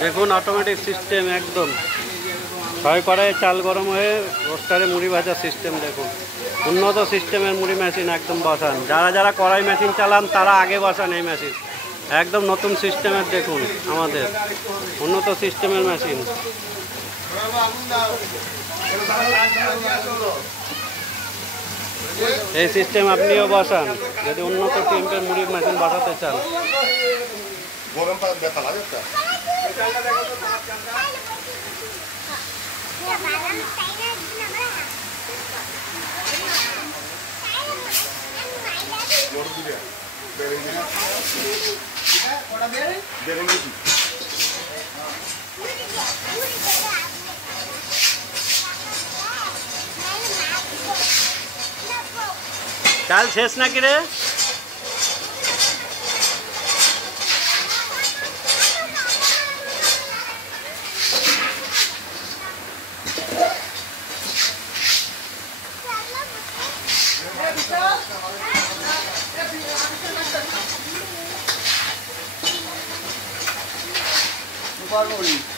দেখুন automatic system একদম ছয় কড়াইয়ে চাল গরম হয়ে রোস্টারে মুড়ি ভাজার সিস্টেম। দেখুন উন্নত সিস্টেমের মুড়ি মেশিন একদম বসান। যারা যারা কড়াই মেশিন চালান তারা আগে বসান এই মেশিন। একদম নতুন সিস্টেমের দেখুন আমাদের উন্নত সিস্টেমের মেশিন। এই সিস্টেম আপনিও বসান যদি উন্নত টেম্পের মুড়ি মেশিন বসাতে চান। চাল শেষ নাকি রে? Barbori.